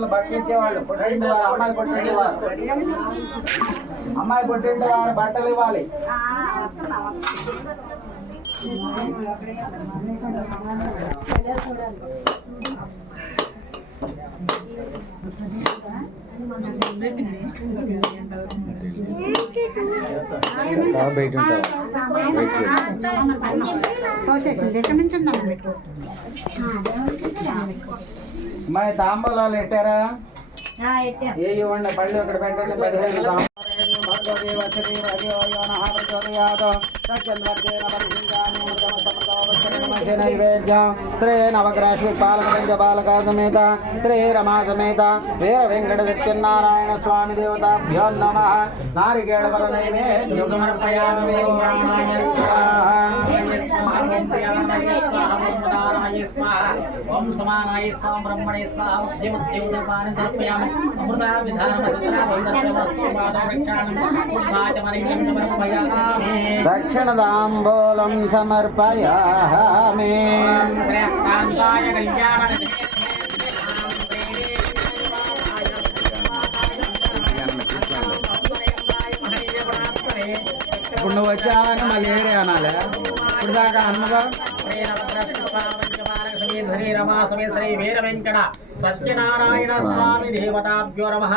బట్టలు ఇచ్చేవాళ్ళు పుట్టింటి వారు అమ్మాయి పుట్టింటి వారు అమ్మాయి పుట్టింటి వారు బట్టలు ఇవ్వాలి. అమ్మాయి తాంబూలాలు ఎట్టారా? ఏ ఇవ్వండి పళ్ళు ఇక్కడ పెట్టండి. 15 శ్రీ నవగ్రాసి పాలక బాలక సమేత శ్రీ రమా సమేత వీర వెంకట సత్యనారాయణ స్వామి దేవతాభ్యో నమః. నారికేళ ఫల నైవేద్యం సమర్పయామి. ఓం సమానాయ స్వాహ బ్రహ్మణే స్వాహ ఉద్యమదేవతాని సమర్పయామి. అమృత దక్షిణదాంబూలం సమర్పయామి. ఇప్పుడు నువ్వు వచ్చావని మళ్ళీ ఏడే అనాలి. ఇప్పుడు దాకా అన్నగా శ్రీ రమా సమేత శ్రీ వీర వెంకట సత్యనారాయణ స్వామి దేవతాభ్యో నమః.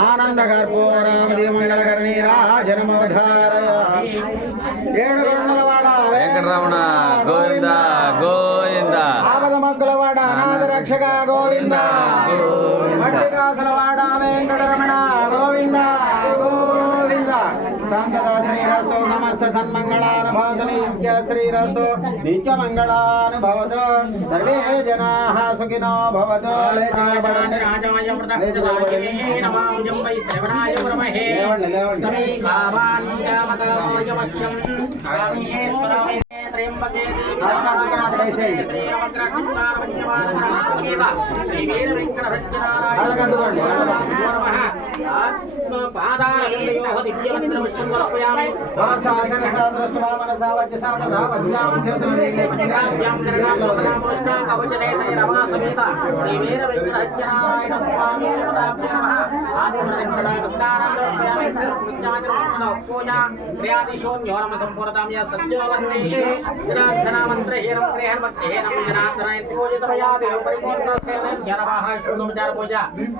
ఆనంద కర్పూరం మంగళకర్ణీ రాజనమోధారయామి. ఏడుగొండలవాడ వెంకటరమణ గోవింద గోవింద. ఆపద మక్కులవాడ అనాథ రక్షక గోవింద. మట్టికాసులవాడ వెంకటరమణ గోవింద గోవింద. శాంతదా శ్రీరస్తు సమస్త సన్మంగళానుభవతు నిత్య శ్రీరస్తు నిత్య మంగళానుభవతు. సర్వే జనాః సుఖినో భవంతు.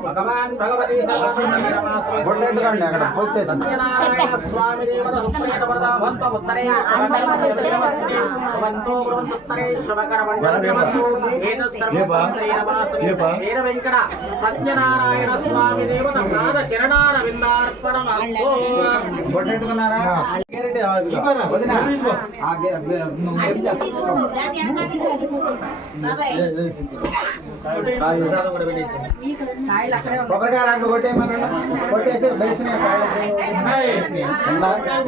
భగవాన్ భగవతి సత్యనారాయణ స్వామి దేవత సుప్రీత వరదావంత ఉత్తరే వీర వెంకట సత్యనారాయణ స్వామి దేవత పాద కిరణార విందార్పణమస్తు. కొబ్బరికాయలు కొట్టేయమన్నా కొట్టేసి బేసిన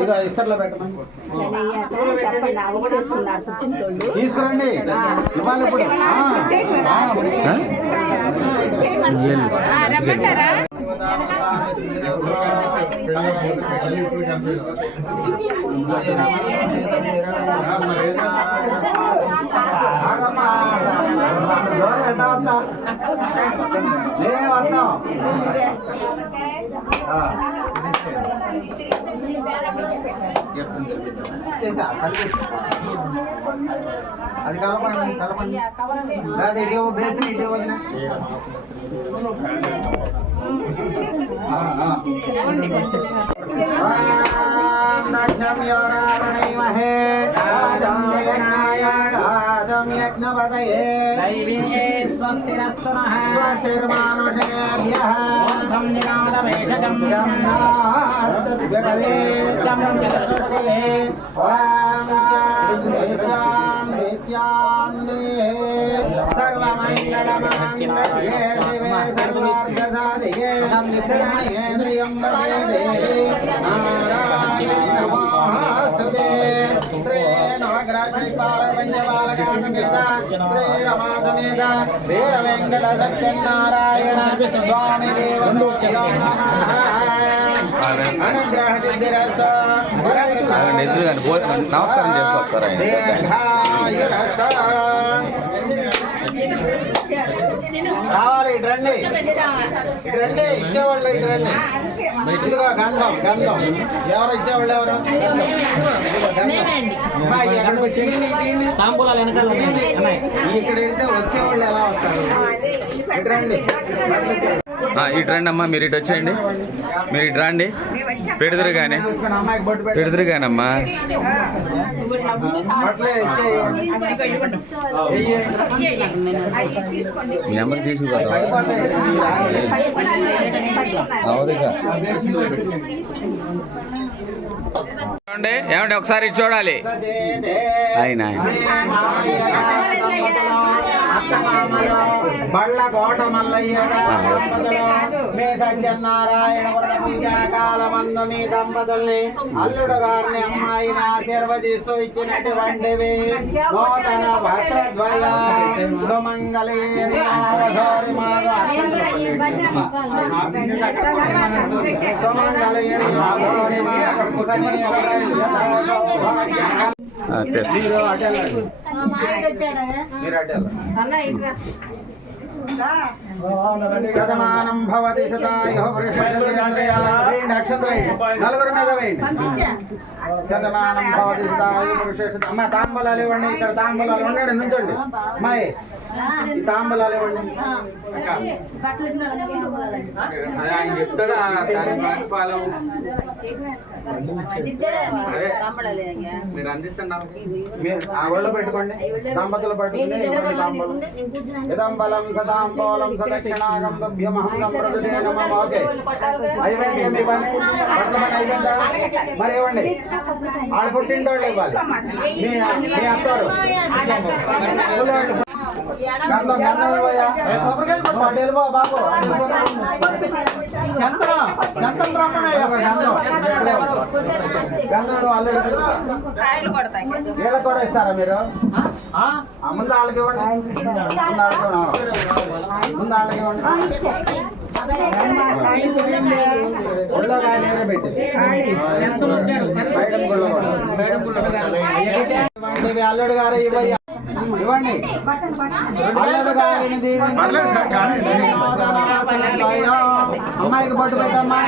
ఇక ఇస్తర్లో పెట్టమని తీసుకురండి. ఇవ్వాలి ఇప్పుడు నేనే వస్తాం. అది కలపండి కలపండి. అది ఇటు బేసిన ఇటు వదిన వీర వెంకట సత్యనారాయణ స్వామి అనుగ్రహ సిద్ధిరస్తో నమస్కారం చేస్తారు. కావాలి ఇటు రండి, ఇటు రండి, ఇచ్చేవాళ్ళు ఇటు రండి. ఇదిగో గంధం గంధం, ఎవరు ఇచ్చేవాళ్ళు ఎవరు? గంధం వచ్చింది. తాంబూలాలు వెనకాల ఇక్కడ వెళ్తే వచ్చేవాళ్ళు ఎలా వస్తారు? ఇటు రండి. ఇటు రండి అమ్మా, మీరు ఇటు వచ్చేయండి, మీరు ఇటు రండి. పెడుదురు కానీ అమ్మాయికి బొట్టు పెట్టి పెడుదురు కానమ్మా. బట్టలే ఇచ్చేయి. మీ అమ్మకి తీసుకుపోతాం ఏమంటే ఒకసారి ఇటు చూడాలి. ఆయన బళ్ళ కోట మల్లయ్య మీ సత్యనారాయణ పూజాకాలమందు మీ దంపతుల్ని అల్లుడు గారిని అమ్మాయిని ఆశీర్వదిస్తూ ఇచ్చినటువంటివి నూతన వస్త్రద్వయ సుమంగళీ శతమానం భవతి శతాయుః వేయండి, అక్షంతలు వేయండి, నలుగురు మీద వేయండి. శతమానం భవతి శతాయుః పురుషేష. అమ్మ తాంబూలాలు ఇవ్వండి, ఇక్కడ తాంబూలాలు ఉండండి, నుంచండి అమ్మాయి, ఈ తాంబూలాలు ఇవ్వండి. ఆ ఒళ్ళు పెట్టుకోండి, దంపతులు పట్టుకుని ఇదంబలం సదాంబోలం సదక్షిణాగం దుభ్యమహం సంప్రదే నమః. ఓకే, అయిపోయింది మీ పని, భర్త పని అయిపోయిందా? మరి ఇవ్వండి, వాళ్ళు పుట్టింటోళ్ళు ఇవ్వాలి. మీ అత్తారు గంధం గంధం ఇవ్వయా, అటు వెళ్ళిపో బాబు, గంధం అల్లుడు వీళ్ళకి కూడా ఇస్తారా మీరు? ముందు వాళ్ళకి ఇవ్వండి, ముందు వాళ్ళకి ఇవ్వండి. ఒళ్ళో కాయలు పెట్టి అల్లుడు గారు ఇవ్వయ్యా, ఇవ్వండి. అల్లుడు గారిని అమ్మాయికి బొట్టు పెట్టమ్మా.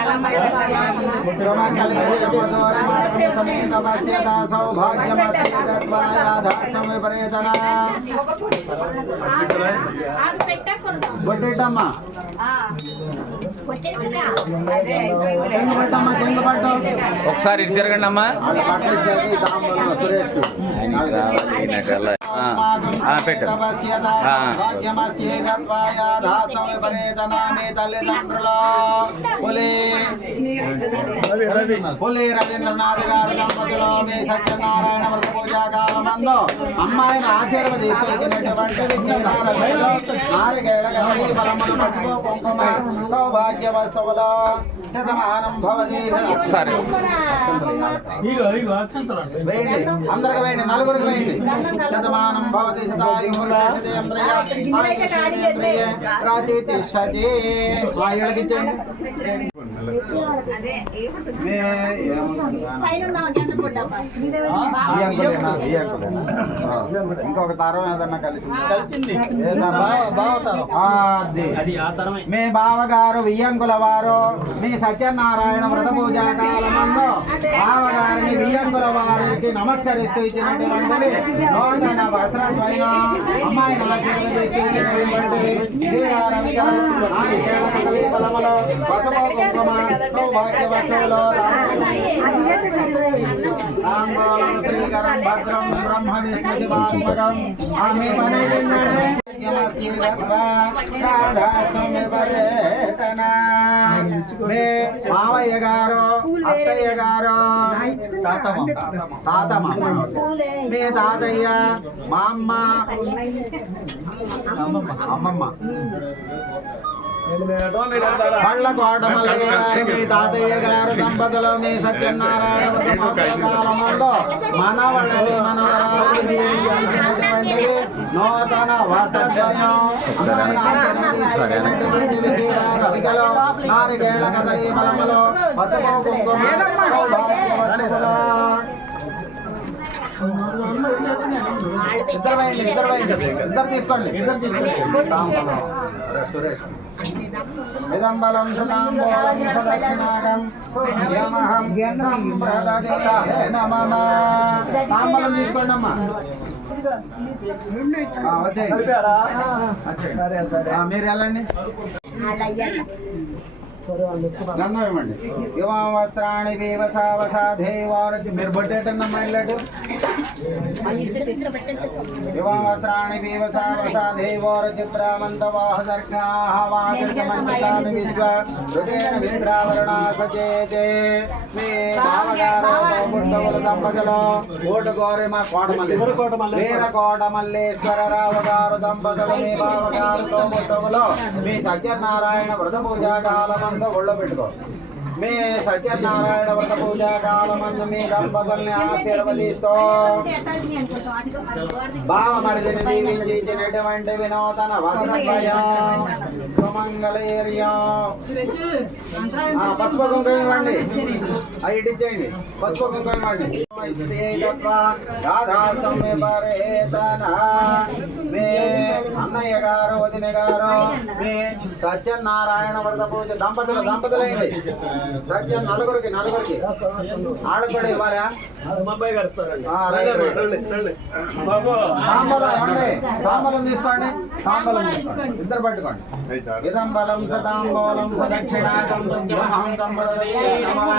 బొట్టెట్టమ్మా, చెంగు పట్టమ్మా, చెంగు పట్టు. ఒకసారి ఇటు తిరగండి అమ్మా. బట్టలు ఇచ్చేది సురేష్ పెట్టు. పులి రవీంద్రనాథ్ గారు దంపతులు మీ సత్యనారాయణ వ్రత పూజాకాలమందు అమ్మాయిని ఆశీర్వదిస్తున్నటువంటి నారికేళ గౌరీ బలములు పసుపు కుంకుమ సౌభాగ్య వస్తువులు శతమానం భవతి. ఒకసారి వేయండి, అందరికి వేయండి, నలుగురికి వేయండి. శతమానం భవతి శతాయుః ప్రతిష్టతి. ఆ ఏళ్ళకి ఇచ్చండి. ఇంకొక తరం ఏదన్నా కలిసింది? మీ బావగారు వియ్యంకుల వారు మీ సత్యనారాయణ వ్రత పూజా కాలమందు బావగారిని వియ్యంకుల వారికి నమస్కరిస్తూ ఇచ్చినటువంటివి నూతన వస్త్రద్వయం అమ్మాయిని ఆశీర్వదించినటువంటివి ఫలములు పసుపు కుంకుమ సౌభాగ్య వస్తువులు శ్రీకరం భద్రం బ్రహ్మ విష్ణు శివాత్మకం. ఆమె పని మావయ్య గారు అత్తయ్య గారు తాతమ్మ, మీ తాతయ్య మా అమ్మ అమ్మమ్మ, పళ్ళ కోటమల్లయ్య గారు మీ తాతయ్య గారు దంపతులు మీ సత్యనారాయణ కాలమంలో మనవడని మనవరాలి నూతన వస్త్రద్వయం రవికలో నారికేళ కదలి ఫలములో పసుపు కుంకుమ ఇద్దరు తీసుకోండి. సురేష్ విదంబలం సుతాంబోళం సదక్షిణాగం యమహం నమః. తాంబలం తీసుకోండి అమ్మా. వచ్చేయండి. మీరు వెళ్ళండి. గంధం ఇవ్వండి. యువ వస్త్రాన్ని వివసావసాధేవారు. మీరు బొట్టేటండి అమ్మా ఇల్లటు. యువ వస్త్రాన్ని వివసావసాధేవారు చిత్రమంతవాహ సర్గాః వాచకమంతాని విశ్వ హృదయేన వీడ్రావరణా సచేతే. మీ బావగారు తోబుట్టువుల దంపతులు కోటగోరి మా కోటమల్లి వీర కోటమల్లేశ్వరరావు గారు దంపతులు మీ బావగారు తోబుట్టువులు మీ సత్యనారాయణ వ్రత పూజా కాలమంతా ఒళ్ళో పెట్టుకో. మీ సత్యనారాయణ వ్రత పూజా కాలమందు మీ దంపతుల్ని ఆశీర్వదిస్తూ భావమరిదిని దీవించి ఇచ్చినటువంటి వినూతన వస్త్రద్వయం సుమంగళీర్యం. పసుపు కుంకుమ ఇవ్వండి. ఇచ్చేయండి. పసుపు కుంకుమ ఇవ్వండి. మీ అన్నయ్య గారు వదిన గారు మీ సత్యనారాయణ వ్రత పూజ దంపతులైంది. సత్యం నలుగురికి ఆడకూడ ఇవ్వాలా? తాంబలం తీసుకోండి. తాంబలం తీసుకోండి. ఇద్దరు పట్టుకోండి. ఇదంబలం సతాంబోలం సదక్షిణాగం తుభ్యమహం సంప్రదయే నమః.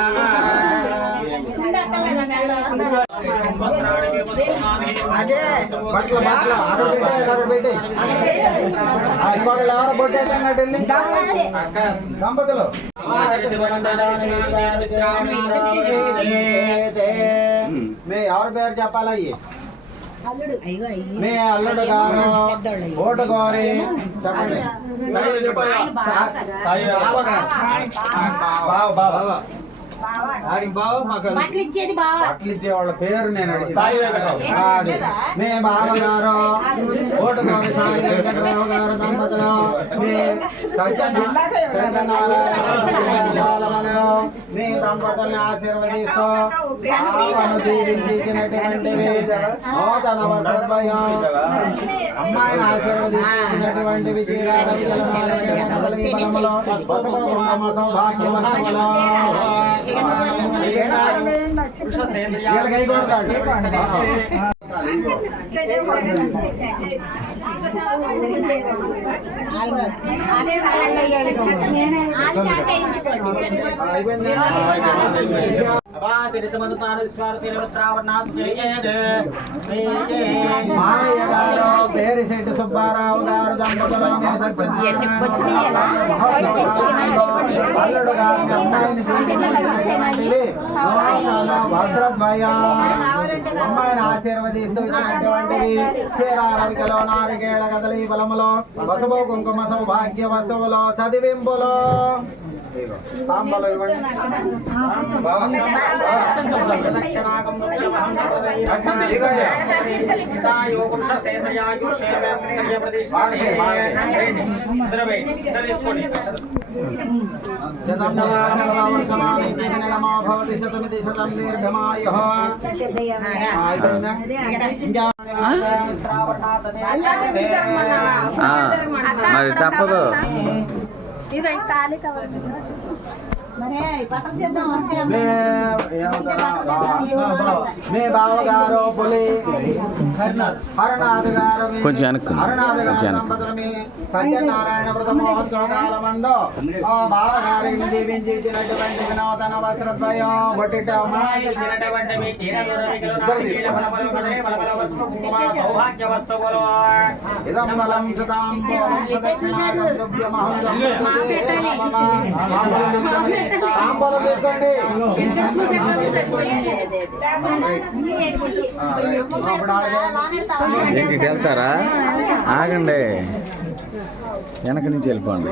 ఇంకొకళ్ళు ఎవరో బొట్టేటన్నట్టు వెళ్ళి దంపతులు మీ ఎవరి పేరు చెప్పాలా? మీ అల్లుడు గారు ఓటు కోరి చెప్పండి. బట్టలు ఇచ్చే వాళ్ళ పేరు నేను అడిగి. మీ బావగారు ఓటు కోరి సాయి వెంకటరావు గారు దంపతులు మీ మీ దంపతుల్ని ఆశీర్వదిస్తూ భావను దీవించినటువంటి నూతన వస్త్రద్వయం అమ్మాయిని ఆశీర్వదించినటువంటి విజయములో సౌభాగ్యవస్తములో కై కొడతాడు. పేరిశెట్టి సుబ్బారావు గారు దంపతులు అల్లుడు గారిని అమ్మాయిని వస్త్రద్వయం అమ్మాయిని ఆశీర్వదిస్తూ ఇచ్చినటువంటివి చీరా రవికలో నారికేళ కదలి బలములో పసుపు కుంకుమ సౌభాగ్య వస్తువులో చదివింపులో తాంబలు ఇవ్వండి. శతమితి శతం దీర్ఘమాయుః. మరి తప్పదు. మీ బావగారు పులి హరనాథ్ గారు హరనాథ్ గారు దంపతులు మీ సత్యనారాయణ వ్రత మహోత్సవ కాలమందు ఆ బావగారిని దీవించి ఇచ్చినటువంటి వినూతన వస్త్రద్వయం సౌభాగ్య వస్తువులు ఇదంబలం తాంబూలం తీసుకోండి. ఏంటి వెళ్తారా? ఆగండి, వెనక నుంచి వెళ్ళిపోండి.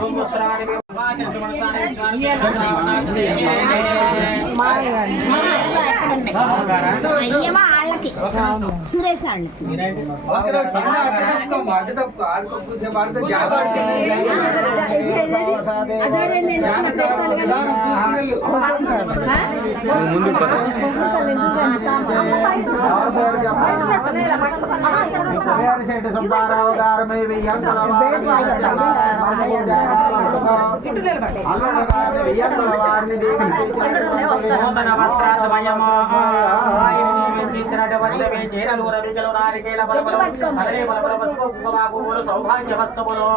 వాళ్ళకి సురేష్ వాళ్ళకి ముందు శెట్టి సుబ్బారావు గారు మీ వియ్యంకుల వారిని నూతన వస్త్రాద్వయము చీరలు రవికలు నారికేల బలబలు అదే బలబల పసుపు కుంకుమాకులు సౌభాగ్య వస్తువులు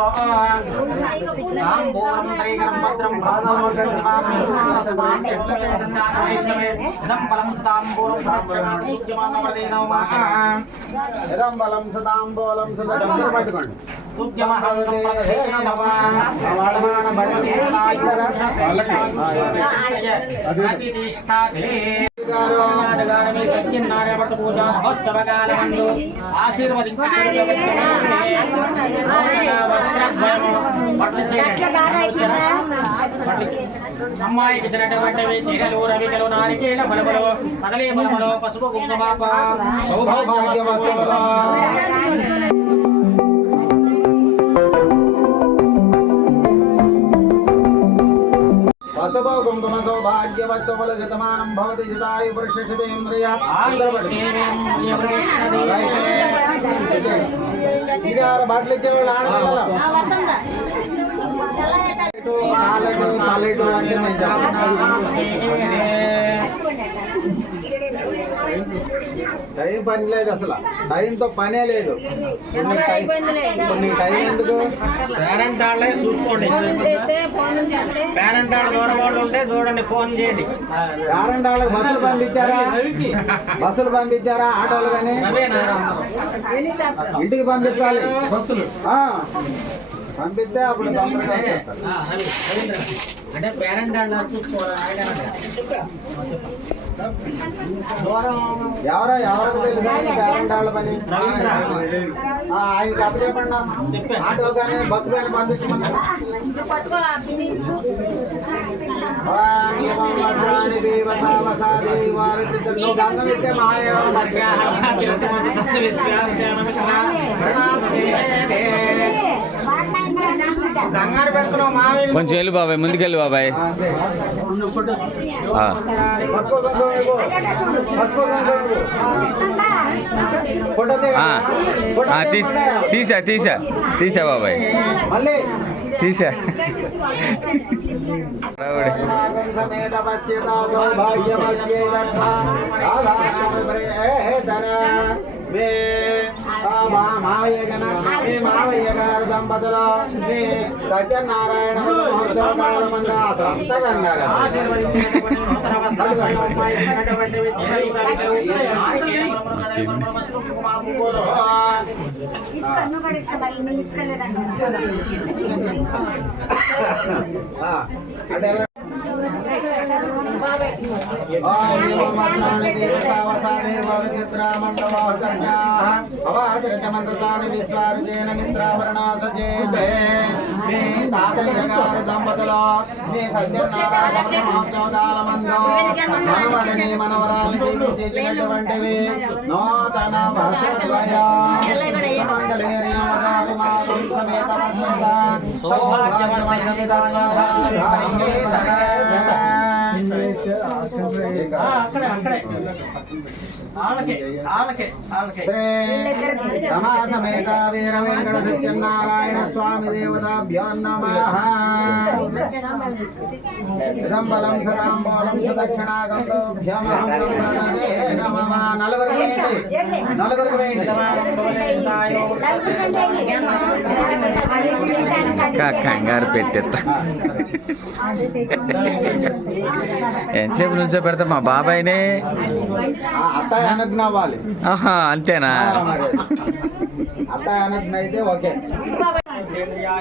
తాంబూలం త్రైకరం భద్రం బలం సతాంబూలం బలం సతాంబూలం పట్టుకోండి అమ్మాయికి ఇచ్చినటువంటివి చీరలు రవికలు నారికేల బలబలు పగలే బలబలు పసుపు కుంకుమాకు సౌభాగ్య వస్తువులు పసుపు కుంకుమ సౌభాగ్య వస్తువులు శతమానం భవతి శతాయు పురుషేంద్రియ బాటలు ఇచ్చే వాళ్ళు ఆడవాళ్ళ టైం పని లేదు, అసలు టైంతో పనే లేదు. టైం ఎందుకు? పేరెంట్ వాళ్ళే చూసుకోండి. పేరెంట్ వాళ్ళ దూరం వాళ్ళు ఉంటే చూడండి, ఫోన్ చేయండి. పేరెంట్ వాళ్ళకి బస్సులు పంపించారా ఆటోలు కానీ ఇంటికి పంపించాలి. బస్సులు పంపిస్తే అప్పుడు అంటే పేరెంట్ వాళ్ళు చూసుకోవాలి. ఎవరికి తెలుసు పేరెంట్ వాళ్ళ పని? ఆయనకి అప్పచెప్పండి, ఆటో కానీ బస్సు కానీ పంపించమని. గంగం ఇస్తే కంగారు పెడుతున్నావు మావి. కొంచెం వెళ్ళు బాబాయ్, ముందుకెళ్ళు బాబాయ్. తీసా బాబాయ్, మళ్ళీ తీసా. మావయ్య గారు దంపతులు శ్రీ సత్యనారాయణ మహోత్సవ కాలమందు అంతా కంగారు అంటే అవాచరచమంత్రతాని విశ్వార్జేన మిత్రావరణా సచేతే మీ తాతయ్య గారు దంపతులు మీ సత్యనారాయణ మహోత్సవ కాలమందు మనవడిని మనవరాలు చేసినటువంటివి నూతన వస్త్రద్వయ సమేత సమేత వీర వెంకట సత్యనారాయణ స్వామి దేవతాభ్యో నమః. బలం సదాంబోలం నలుగురికి వేయండి. కంగారు పెట్టేస్తా. ఎంతసేపు నుంచో పెడతా మా బాబాయ్నే. అత్తయ్య అనుజ్ఞ అవ్వాలి. ఆహా, అంతేనా? అత్తయ్య అనుజ్ఞ అయితే ఓకే.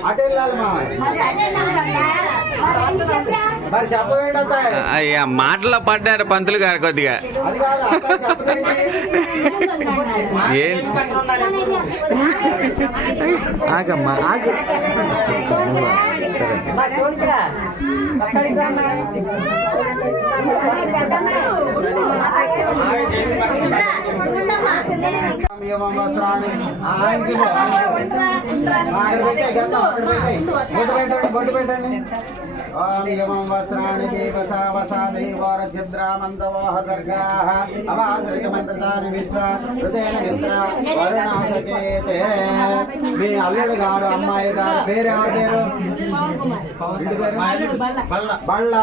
అటు వెళ్ళాలి మరి చెప్పవేంటి అత్తయ్య? అయ్యా, మాటలో పడ్డారు పంతులు గారు కొద్దిగా. అది కాదు అత్తయ్య చెప్పదేంటి? ఆగమ్మా, ఆగు. సరే. బొట్టు పెట్టండి. వస్త్రాన్ని దేవసాదేవారఛద్రామంతవాహ సర్గాః అవాదృజమంత్రాన్ని విశ్వ హృదయన మిత్ర వరుణాసచేతే. మీ అల్లుడు గారు అమ్మాయి గారు పేరు ఎవరి పేరు? బళ్ళ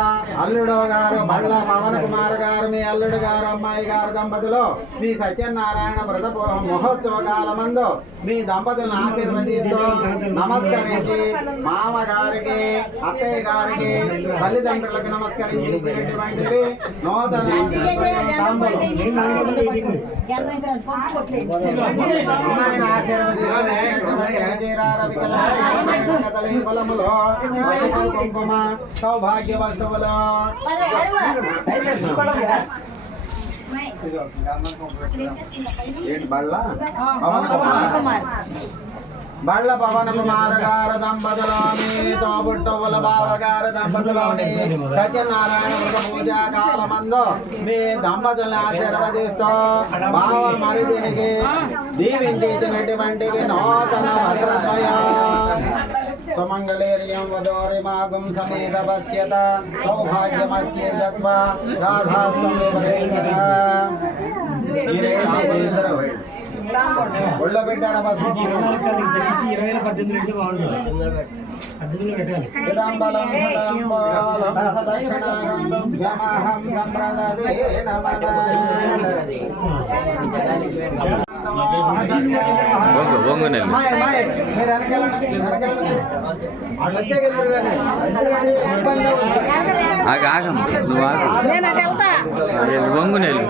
అల్లుడు గారు బళ్ళ పవన కుమార్ గారు మీ అల్లుడు గారు అమ్మాయి గారు దంపతులు మీ సత్యనారాయణ వ్రత మహోత్సవ కాలమందు మీ దంపతులను ఆశీర్వదిస్తూ నమస్కరించి మామగారికి అత్తయ్య గారికి తల్లిదండ్రులకు నమస్కరించినటువంటివి నూతన తాంబూలం. అమ్మాయిని ఆశీర్వదిస్తూ ఫలములో కుంకుమ సౌభాగ్య వస్తువులు బళ్ళ పవన కుమార్ గారు దంపతులోని తోబుట్టువుల బావగారు దంపతులోని సత్యనారాయణ వ్రత పూజా కాలమందు మీ దంపతుల్ని ఆశీర్వదిస్తూ బావ మరిదినికి దీవించినటువంటివి నూతన వస్త్రద్వయం. సుమంగళేర్యం వదోరి మాగం సమేత పశ్యత సౌభాగ్యమస్య జత్వా గాధాస్తం విపరీతః. ఒళ్ళో పెట్టారా బస్సు చిదంబలం దక్షిణాగంధం సంప్రదదే నమః. మీరు వంగు నెల్లు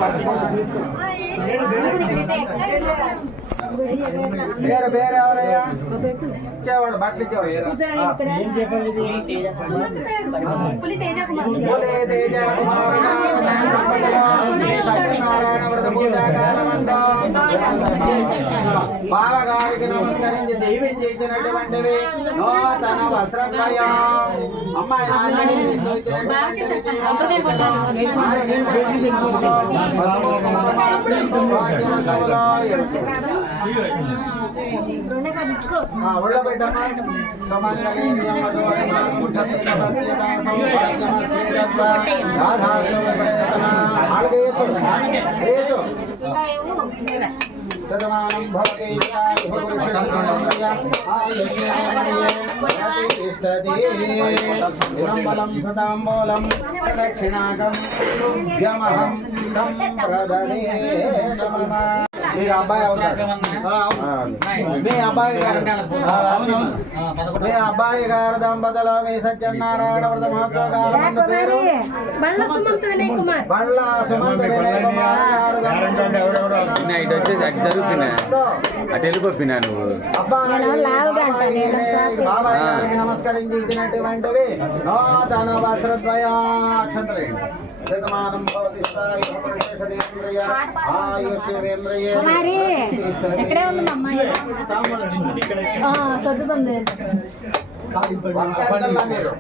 వేరే వేరే ఎవరయ్యా ఇచ్చేవాడు బట్టలు ఇచ్చేవాడు సత్యనారాయణ వ్రత పూజా కాలమందు బావగారికి నమస్కరించి దీవించినటువంటివి నూతన వస్త్రద్వయం. అమ్మాయి ఒళ్ళో పెట్టమ్మా. శతమానం భవతి విలంబలం సుతాంబూలం దక్షిణాకం వ్యమహం సంప్రదదే నమః. మీరు అబ్బాయి అవుతారు. మీ అబ్బాయి గారు మీ అబ్బాయి గారు దంపతులు మీ సత్యనారాయణ వ్రత మహోత్సవ కాలమందు పేరు బళ్ళ సుమంత్ వినయ్ కుమార్ గారు దంపతులు ఇటు వచ్చేసి అటు చదువుతున్నా అటు వెళ్ళిపోయినా నువ్వు. బాబాయ్ గారికి నమస్కరించి ఇచ్చినటువంటివి నూతన వస్త్రద్వయం అక్షంతలేండి. శతమానం భవతి ఎక్కడే ఉంది మా అమ్మాయి చదువుతుంది. మీరు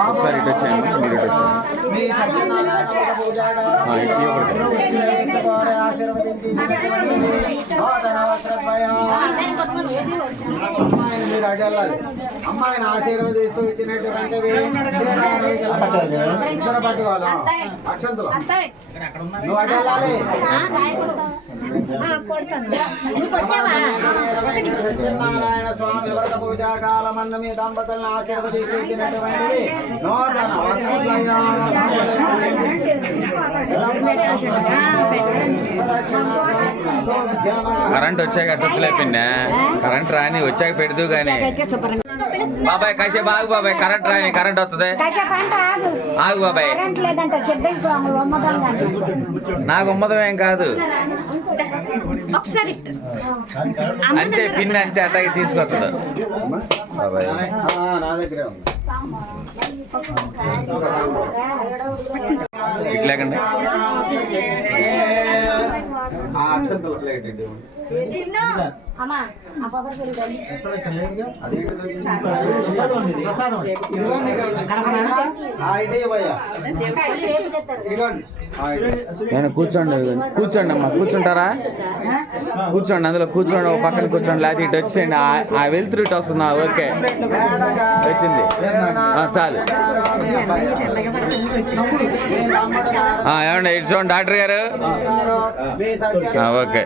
ఒకసారి ఇటు వచ్చాను మీరు ఇటు మీరు అటు వెళ్ళాలి. అమ్మాయిని ఆశీర్వదిస్తూ ఇచ్చినటువంటి ఇద్దరు పట్టుకోవాలి అక్షంతలు. నువ్వు అటు వెళ్ళాలి. సత్యనారాయణ స్వామి వ్రత పూజా కాలమందు మీ దంపతులను ఆశీర్వదించినటువంటివి నూతన వస్త్రద్వయం కరెంట్ వచ్చాక అట్టలే పిన్న కరెంట్ రాని వచ్చాక పెడదు కానీ బాబాయ్ కాసేపు ఆగు బాబాయ్ కరెంట్ రాని కరెంట్ వస్తుంది ఆగు బాబాయ్ నాకు ఉమ్మదం ఏం కాదు అంతే పిన్ అంతే అట్టకి తీసుకొస్తుంది బాబాయ్ నా దగ్గరే ఉంది ఇట్లేకండి ఆ అక్షంతలు వదిలేయండి. నేను కూర్చోండి కూర్చోండి అమ్మా కూర్చుంటారా కూర్చోండి అందులో కూర్చోండి ఒక పక్కన కూర్చోండి లేకపోతే ఇటు వచ్చేయండి ఆ వెళ్తురు ఇటు వస్తుందా ఓకే వచ్చింది చాలు ఏమండి ఇటు చూడండి డాక్టర్ గారు ఓకే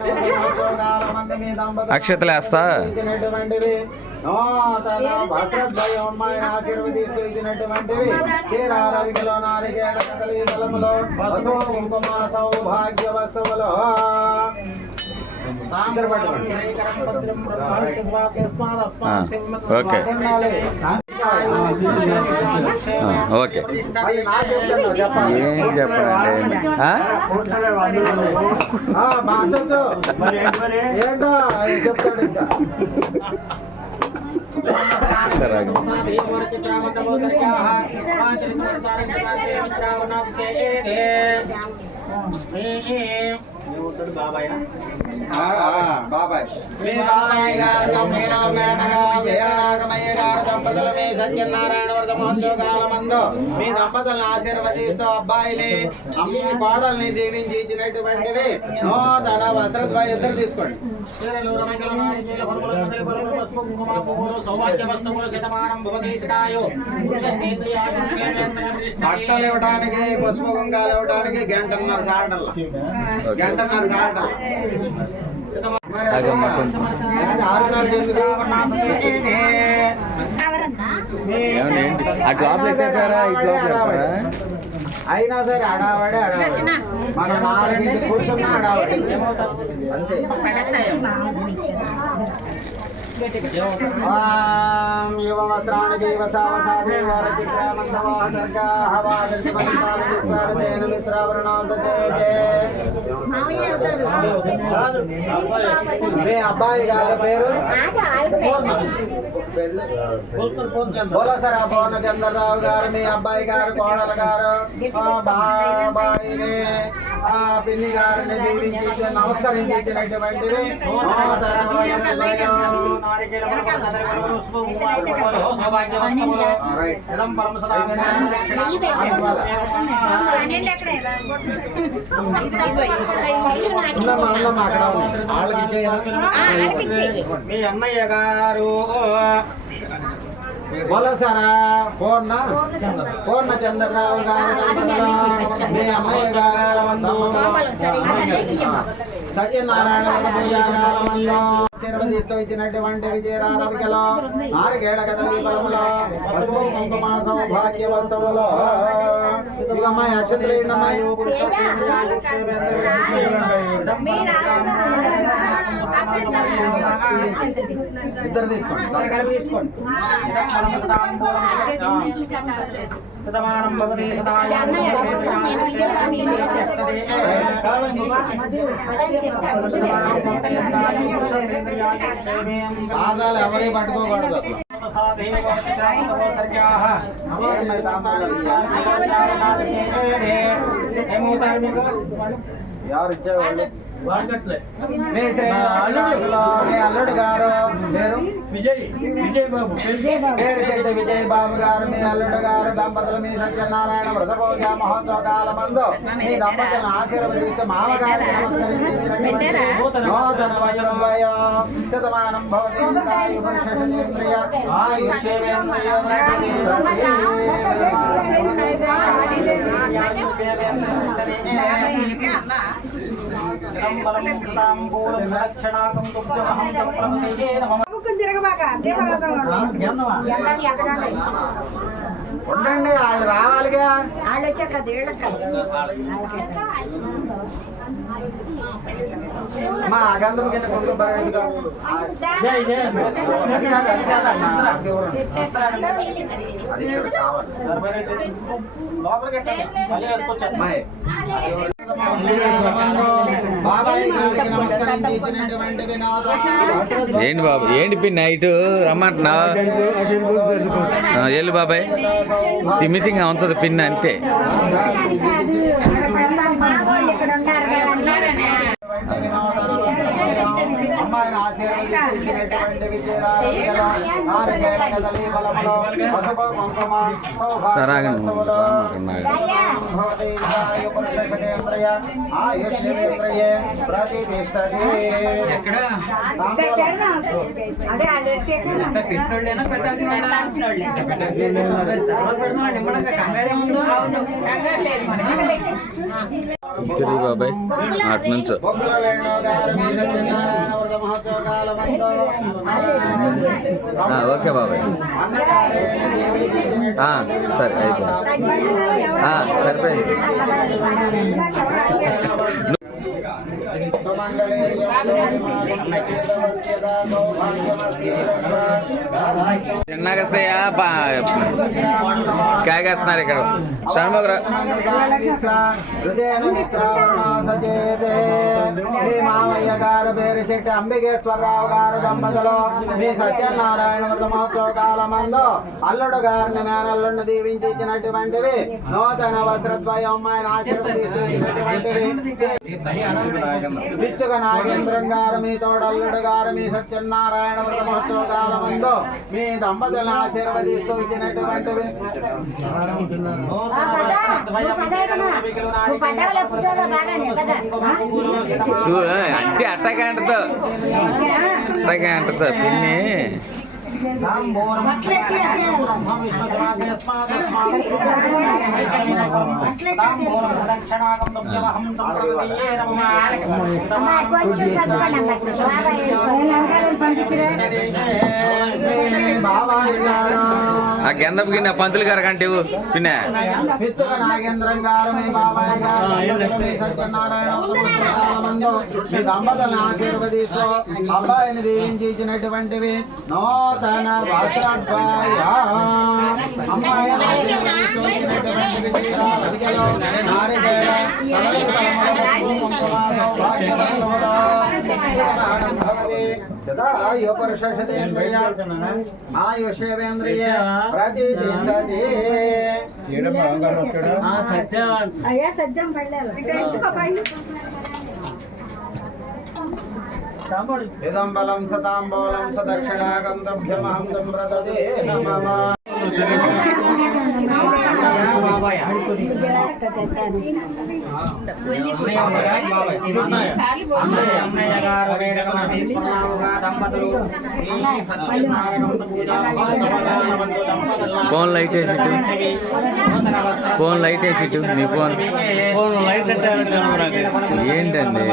అక్షతలు వేస్తా ఆశీర్వదించినటువంటివి క్షీరారవికలో నారికేళ కదలి బలములో పశువు కుంకుమ సౌభాగ్య వస్తువులో ఓకే ఓకే ఏం చెప్పండి ఏంటో చెప్తాడు ఇంకా బాబాయ్ మీ బాబాయ్ గారు తమ్మిన మేడగా వీరనాగమయ్య గారు దంపతులు మీ సత్యనారాయణ వ్రత మహోత్సవకాల మందు మీ దంపతులను ఆశీర్వదిస్తూ అబ్బాయిని అమ్మి కోడల్ని దీవించి ఇచ్చినటువంటివి నూతన వస్త్రద్వయ ఇద్దరు తీసుకోండి బట్టలు ఇవ్వడానికి పసుపు కుంకాలు ఇవ్వడానికి గంటన్నర సాటర్ల గంటన్నర సాటర్ల అయినా సరే అడావాడే అడావాడి మనం 4 కూర్చున్నా అడావాడి అంతే యువవస్త్రానికి మీ అబ్బాయి గారి పేరు బోలా సార్ ఆ పవన చంద్రరావు గారు మీ అబ్బాయి గారు కోడల గారు బాబాయిని ఆ పిన్ని గారిని దీవించి నమస్కరించినటువంటివి మీ అన్నయ్య గారు బోలసారా పూర్ణ చంద్రరావు గారు మీ అన్నయ్య గారు సత్యనారాయణ పూజాకాలమంలో ఆశీర్వదిస్తూ ఇచ్చినటువంటి విజయరారవికలో నారికేళ కదలి బలములో పసుపు కుంకుమ సౌభాగ్య వస్తువులో ఇవమ్మాయి అక్షత్రేణమ్మాయి ఇద్దరు తీసుకోండి తీసుకోండి పాదాలు ఎవరి పట్టుకోకూడదు ఎవరు ఇచ్చేవాళ్ళు మీ అల్లుడు గారు పేరు విజయ్ బాబు విజయ్ బాబు గారు మీ అల్లుడు గారు దంపతులు మీ సత్యనారాయణ వ్రత పూజ మహోత్సవకాల మందు మీ దంపతులను ఆశీర్వదిస్తూ మామగారి నూతన వజ్రద్వయ శతమానం భవతి ఉండండి వాళ్ళు రావాలిగా. వాళ్ళు వచ్చాక మా అగంధం కింద కొంచెం బయటగా. అది కాదన్నా అది కావాలి. లోపలికి అమ్మాయి బాబాయ్ గారికి నమస్కరించినటువంటి వినోదం. ఏంటి బాబు ఏంటి పిన్ నైట్ రమ్మంటున్నావు వెళ్ళు బాబాయ్ తిమ్మితింగా ఉంచదు పిన్ అంతే అమ్మాయిని ఆశీర్వదించినటువంటి బాబాయ్ అటు నుంచో ఓకే బాబాయ్ సరే అయిపోయింది సరిపోయింది చిన్నగా కాగేస్తున్నారు ఇక్కడ షణ్ముఖరావు మామయ్య గారు పేరుశెట్టి అంబికేశ్వరరావు గారు దంపతులు మీ సత్యనారాయణ వ్రత మహోత్సవ కాలమందు అల్లుడు గారిని మేనల్లుడిని దీవించి ఇచ్చినటువంటివి నూతన వస్త్రద్వయం అమ్మాయిని ఆశీర్వదిస్తున్నటువంటివి పిచ్చుక నాగేంద్రం గారు మీ తోడల్లుడు గారు మీ సత్యనారాయణ వ్రత మహోత్సవ కాలమందు మీ దంపతులను ఆశీర్వదిస్తూ ఇచ్చినటువంటివి అంతే అట్టగా అంటతో పిన్ని ఆ గంధపు గిన్నె పంతులు గారు కంటే పిన్నే పిచ్చుక నాగేంద్రం గారు మీ బాబాయ్ గారు మీ దంపతులను ఆశీర్వదిస్తూ అబ్బాయిని దీవించి ఇచ్చినటువంటివి నూతన వస్త్రద్వయ అమ్మాయిని ఆశీర్వదిస్తూ ఇచ్చినటువంటివి ఆయుషేంద్రియ ప్రతిష్టతి సత్యం ఇదం బలం సతాంబోలం సదక్షిణాగంధభ్యమహం సంప్రదదే నమః అన్నయ్య గారు వేడుకను తీసుకున్నాముగా దంపతులు ఫోన్ లైట్ వేసి ఫోన్ లైట్ వేసి మీ ఫోన్ ఏంటండి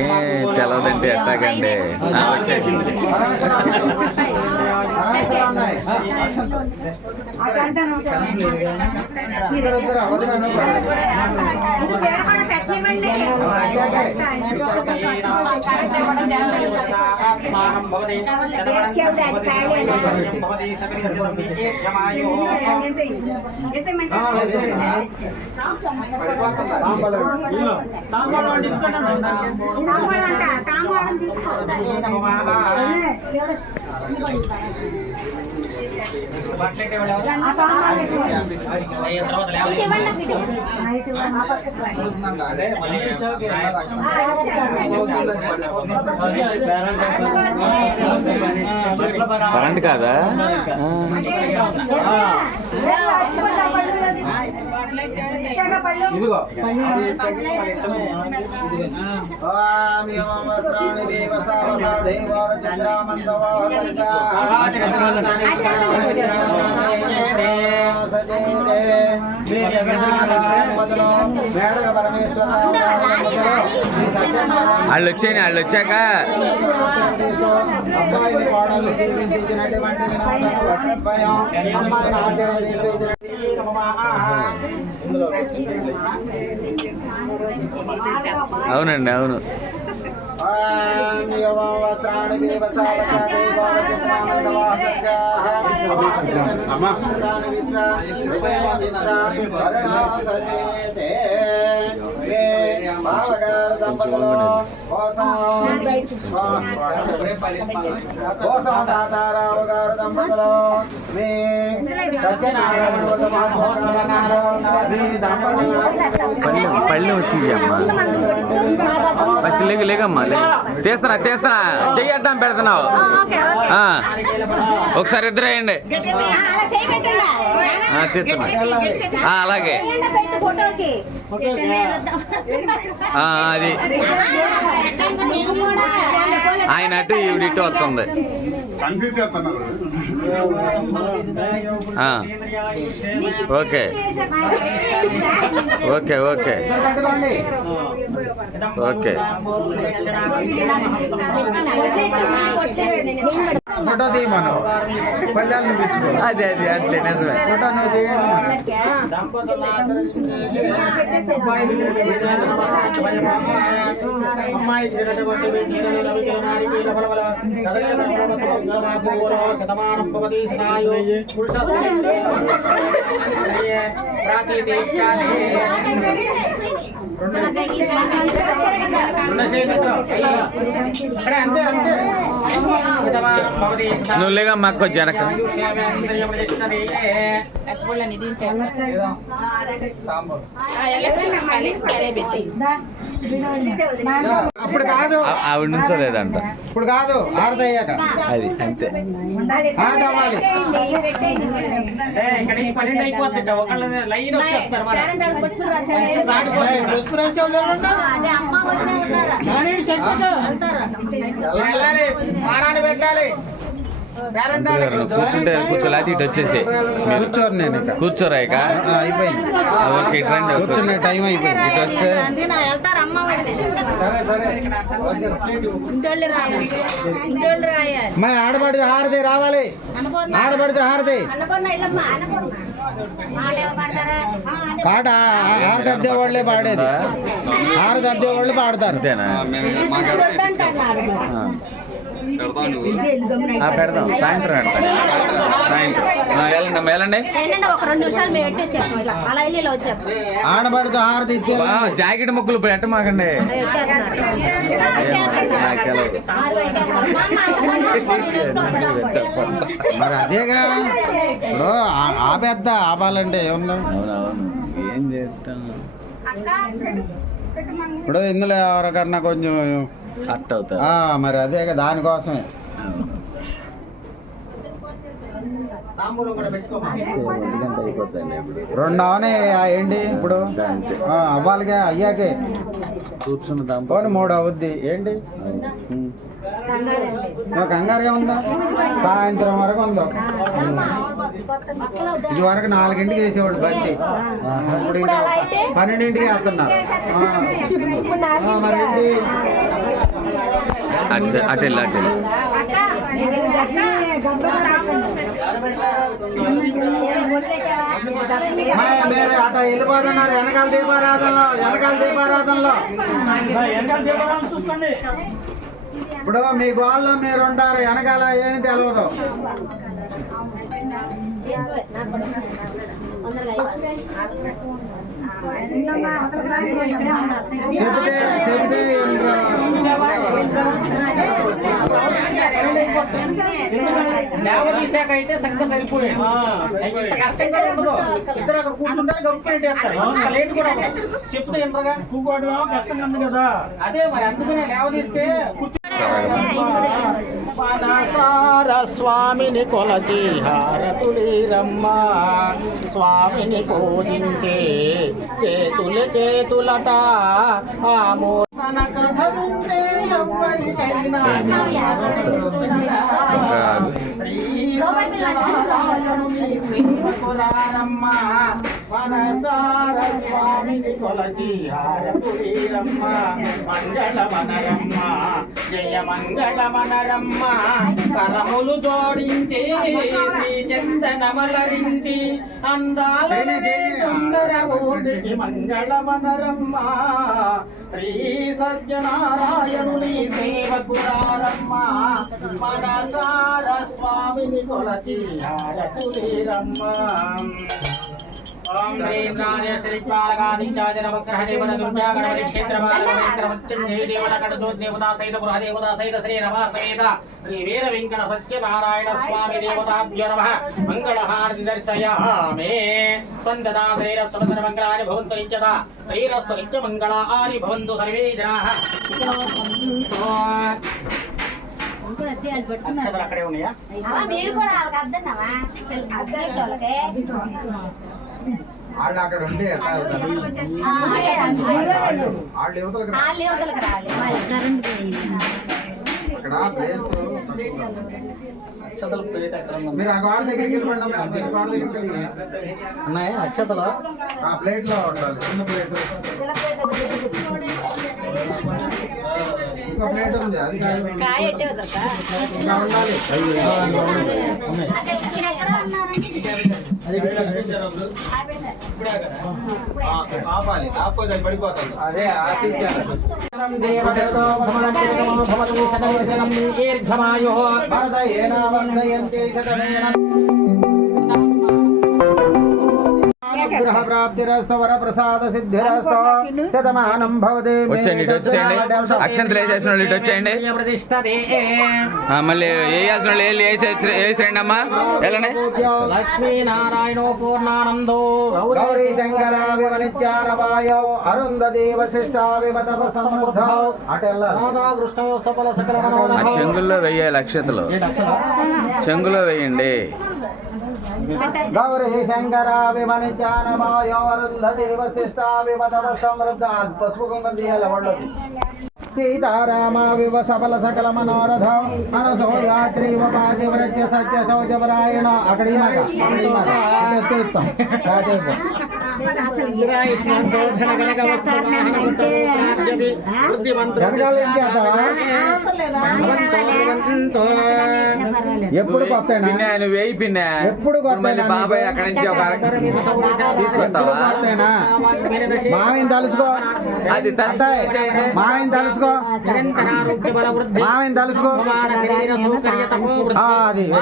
ఏం తెలవదంటే ఎట్టాగండి వచ్చేసింది కరెంట్ కాదా ఇదిగో వాళ్ళు వచ్చాయని వాళ్ళు వచ్చాక అబ్బాయిని కోడలు దీవించినటువంటి అమ్మాయిని ఆశీర్వదించి అవునండి, అవును. తాతారావు గారు దంపతులు మీ పళ్ళు తీయమ్మా, లేగమ్మా, తీస్తున్నా చెయ్యి అడ్డం పెడుతున్నావు. ఒకసారి ఇద్దరు వేయండి. అలాగే అది ఆయన అటు ఈవిడ ఇటు వస్తుంది. Okay okay okay okay. Photo తీయమను, పల్లెలను పిచ్చుకో. అదే అంతే, నిజమే. ఫోటో నువ్వు తీయండి. అంతే అంతే. నువ్వు లేగమ్మా, కొంచెం వెనక. అప్పుడు కాదు, ఆవిడ నుంచోలేదంట. ఇప్పుడు కాదు, ఆరుది అయ్యాక అది అంతే. ఆరుది అవ్వాలి. ఇక్కడ 12 అయిపోతుంది. ఒకళ్ళ లైన్ వచ్చేస్తారు. వెళ్ళాలి, మారాన్ని పెట్టాలి. కూర్చుంటే కూర్చోలేకపోతే ఇటు వచ్చేసి కూర్చోరు. నేను ఇక్కడ కూర్చోరా ఇక అయిపోయింది. ఓకే, ఇటు రండి. కూర్చున్న టైం అయిపోయింది. ఇటు వస్తే మా ఆడబడితే హారది రావాలి. ఆడబడితే హారది పాట హారది అద్దే వాళ్ళే పాడేది. హారది అద్దే వాళ్ళు పాడతారు. అంతేనా? పెడదాం, సాయంత్రం పెడతాం. సాయంత్రం వెళ్ళండి. ఒక 2 నిమిషాలు మేము ఎట్టి వచ్చాము. అలా వెళ్ళి ఇలా వచ్చాము. ఆడబడితే హారతి ఇచ్చే జాకెట్ ముక్కలు ఇప్పుడు ఎట్టమాకండి. మరి అదేగా, ఇప్పుడు ఆపేద్ద ఆపాలంటే ఏముందా? అవునవును, ఏం చేస్తాం. ఇప్పుడు ఇందులో ఎవరికన్నా కొంచెం హట్ అవుతారు. మరి అదేగా, దానికోసమే. అయిపోతాయండి ఇప్పుడు. 2 అవనే ఏంటి ఇప్పుడు అవ్వాలిగా, అయ్యాకే కూర్చున్న పోనీ 3 అవుద్ది ఏంటి. కంగారు ఏముందా? సాయంత్రం వరకు ఉందా? ఇది వరకు 4ంటికి వేసేవాడు బంతి, ఇప్పుడు ఇంకా 12ంటికి వేస్తున్నారు. మరి ఏంటి? అటు మీరు అట వెళ్ళిపోతున్నారు. వెనకాల దీపారాధనలో ఇప్పుడు మీ గోల్లో మీరు ఉంటారు. వెనకాల ఏమి తెలియదు. చెబితే లేవదీశాక అయితే చక్కగా సరిపోయాయి. ఇంత కష్టంగా ఉండదు. ఇద్దరు అక్కడ కూర్చుంటే గొప్ప లేట్ కూడా చెప్తే ఇంతగా కూకోవడం కష్టంగా ఉంది కదా. అదే మరి అందుకనే లేవదీస్తే స్వామిని కొలచి హారతులీరమ్మ, స్వామిని పూజించే చేతులట ఆ తన కథ వింటే ఎవ్వరికైనా శ్రీనారాయణుని సేవకురారమ్మ మనసార స్వామిని కొలచి హారపురీరమ్మ మంగళవనరమ్మ జయ మంగళవనరమ్మ కరములు జోడించి శ్రీ చందనమలరించి అందాలనే సుందరమూర్తికి మంగళవనరమ్మ శ్రీ సత్యనారాయణుని సేవకురారమ్మ మనసార స్వామిని కొలచి హారపురీరమ్మ ఓం శ్రీంద్రాయ శ్రీపాలకాదిత్యాయ నవగ్రహ దేవత దుర్గా గణపతి క్షేత్రపాలక మృత్యుంజయ దేవత కటజో దేవతా సహిత గృహ దేవతా సహిత శ్రీ రమా సహిత శ్రీ వీర వెంకట సత్యనారాయణ స్వామి దేవతాభ్యో నమః మంగళహారతి దర్శయామి సందదా శ్రీర సమస్తర మంగళాని భవంతు నిత్యదా శ్రీరస్తు నిత్య మంగళాని భవంతు సర్వే జనాః అక్షతలు అక్కడే ఉన్నాయా మీరు కూడా వాళ్ళకి అద్దన్నావా వాళ్ళకి వాళ్ళు అక్కడ ఉంటే వాళ్ళు యువతలకు అక్కడ ప్లేస్ మీరు ఆ గోడ దగ్గరికి వెళ్ళిపోండి గోడ దగ్గరికి ఉన్నాయి అక్షతలు ఆ ప్లేట్ లో ఉండాలి చిన్న ప్లేట్ ఇంకో ప్లేట్ ఉంది అది ఇంకా ఉండాలి ఆపాలి ఆపోతే అది పడిపోతుంది అదే దేవదేవతో భవతు సకలజనం దీర్ఘమాయో భరతయేన వర్ధయంతే శతమేన గ్రహ ప్రాప్తిరస్త వర ప్రసాద సిద్ధిరస్త శతమానం భవతే వచ్చేయండి ఇటు వచ్చేయండి అక్షంతలు వేసేసిన వాళ్ళు ఇటు వచ్చేయండి మళ్ళీ వేయాల్సిన వాళ్ళు వేసిరండి అమ్మా వెళ్ళండి లక్ష్మీనారాయణో పూర్ణానందో గౌరీ శంకర విమనిత్యానవాయో అరుంధతి వశిష్ట విమతప సమృద్ధో రాధాకృష్ణ సఫల సకల ఆ చెంగుల్లో వెయ్యాలి అక్షతలు చెంగులో వేయండి గౌరీ శంకర విమనిత్యానవాయో అరుంధతి వశిష్ట విమతప సమృద్ధ పసుపు కుంకుమ తీయాలి వాళ్ళకి సీతారామ వివ సఫల సకల మనోరథ మనసో యాత్రి పాతివ్రత్య సత్య శౌచపరాయణ అక్కడ ఈ మాట ఎత్తేస్తాం ఎప్పుడు కొత్తనా నువ్వు వేయి పిన్నా ఎప్పుడు కొత్త బాబాయ్ అక్కడి నుంచి ఒక తీసుకొస్తావా మావిని తలుసుకో అది మావిని తలుసుకో మావిని తలుసుకో అది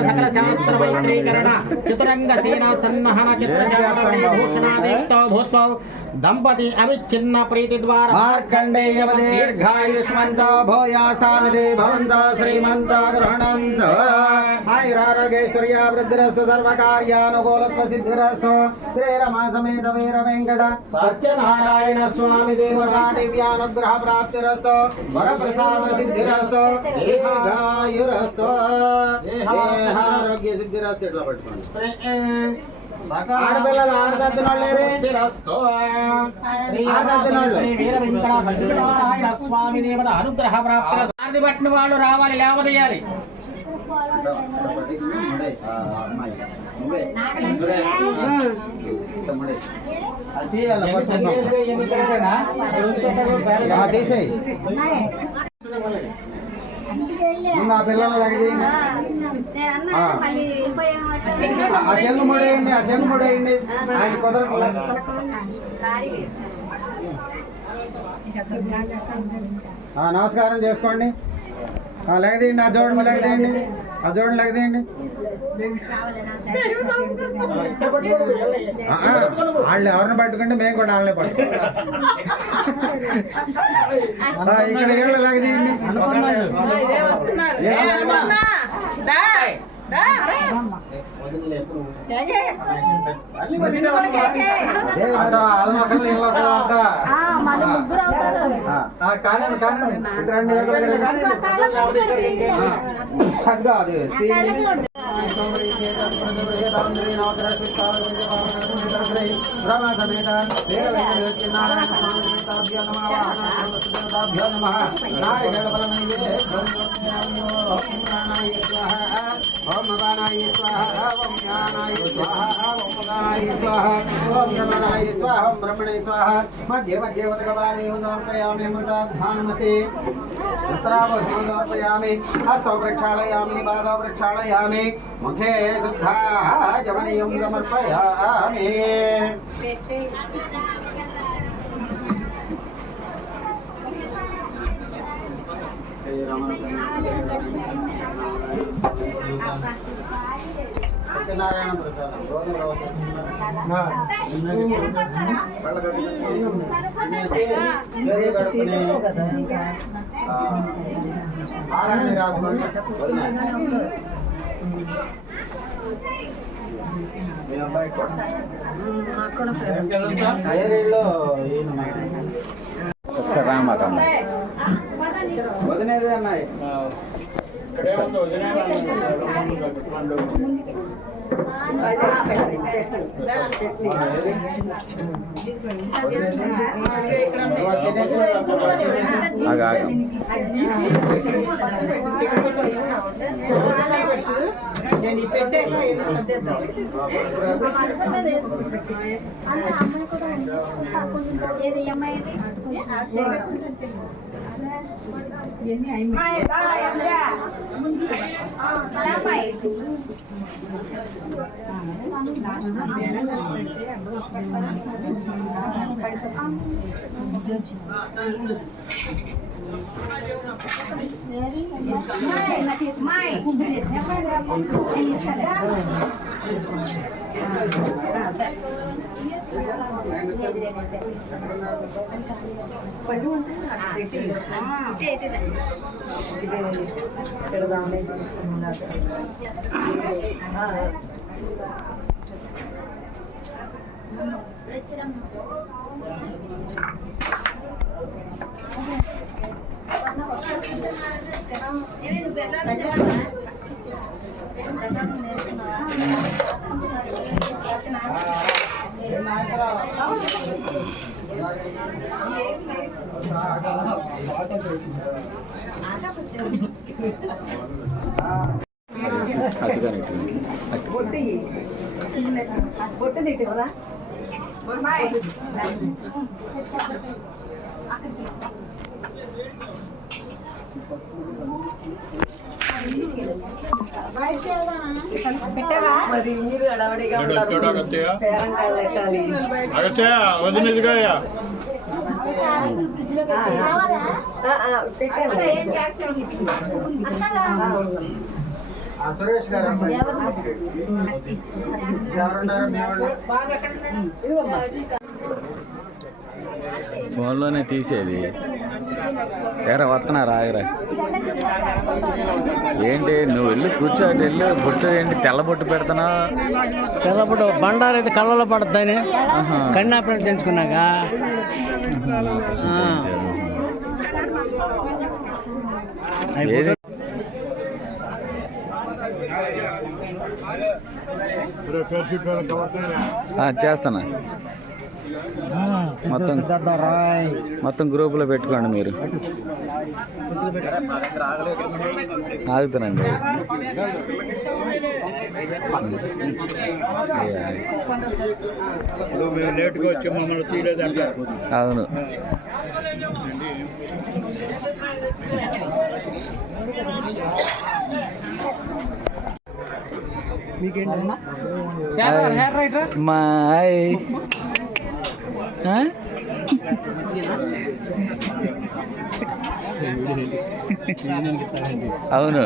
సకల శాస్త్ర వైత్రీకరణ చతురంగ సేనా సన్మహన చిత్రచారణభూషణాదీప్తో భూత్వౌ దంపతి అవిచ్ఛిన్న ప్రీతి ద్వారా మార్కండేయ దీర్ఘాయుష్మంతో భూయాస్థానిదే భవంతో శ్రీమంత గృహణంత ఆయురారోగ్యైశ్వర్య వృద్ధిరస్తు సర్వకార్యానుకూలత్వ సిద్ధిరస్తు శ్రీరమా సమేత వీర వెంకట సత్యనారాయణ స్వామి దేవతా దివ్యానుగ్రహ ప్రాప్తిరస్తు వరప్రసాద సిద్ధిరస్తు దీర్ఘాయురస్తు దేహారోగ్య సిద్ధిరస్తు ఇట్లా పట్టుకోండి ఆడపిల్లలు ఆడదద్దునోళ్ళేరే స్వామి దేవత అనుగ్రహ ప్రాప్తి సారథి పట్టిన వాళ్ళు రావాలి లేవదీయాలి తీసేయి ముందు ఆ పిల్లలు లగది ఆ చెంగు ముడేయండి ఆ చెంగు ముడేయండి ఆయన కుదరట్లేదు నమస్కారం చేసుకోండి లగదీయండి ఆ జోడు లగదీయండి ఆ జోడు లగదీయండి వాళ్ళు ఎవరిని పట్టుకుంటే మేము కూడా వాళ్ళనే పట్టుకుంటాం ఇక్కడ ఏళ్ళు లగదీయండి అది रमा समेत वीर वेंकटेश्वर नारायण स्वामी देवताभ्यो नमः देवताभ्यो नमः नारिकेल फलनैवेद्य ओम प्राणाय स्वाहा ओम मदानाय स्वाहा ओम ज्ञानाय स्वाहा ओम मदानाय स्वाहा ओम जमनाय स्वाहा ओम ब्रह्मणे स्वाहा मध्ये मध्ये उदकपाने समर्पयामि अमृताध्यानमसि तत्रावसि समर्पयामि हस्तौ प्रक्षालयामि पादौ प्रक्षालयामि मुखे शुद्धाः जवनीयं समर्पयामि సత్యనారాయణ ప్రసాదం ఒకసారి రామాక వదినేదే అన్నాయి మరి మీరు అడవడిగా సురేష్ గారు ఫోన్లోనే తీసేది ఎరా వస్తున్నారా ఆగరా ఏంటి నువ్వు వెళ్ళి కూర్చోటి వెళ్ళి బొట్టు ఏంటి తెల్ల బొట్టు పెడతానా తెల్లబొట్టు బండారు అయితే కళ్ళలో పడుతుందని కన్నాపేట తెంచుకున్నాక ఏది చేస్తానా మొత్తం గ్రూపులో పెట్టుకోండి మీరు ఆగుతానండి లేట్గా వచ్చి మమ్మల్ని తీయలేదంట అవును మాయ్ అవును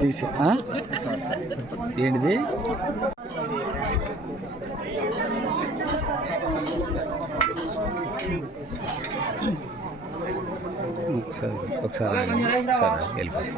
తీసి ఏంటిది ఒకసారి వెళ్ళిపోయి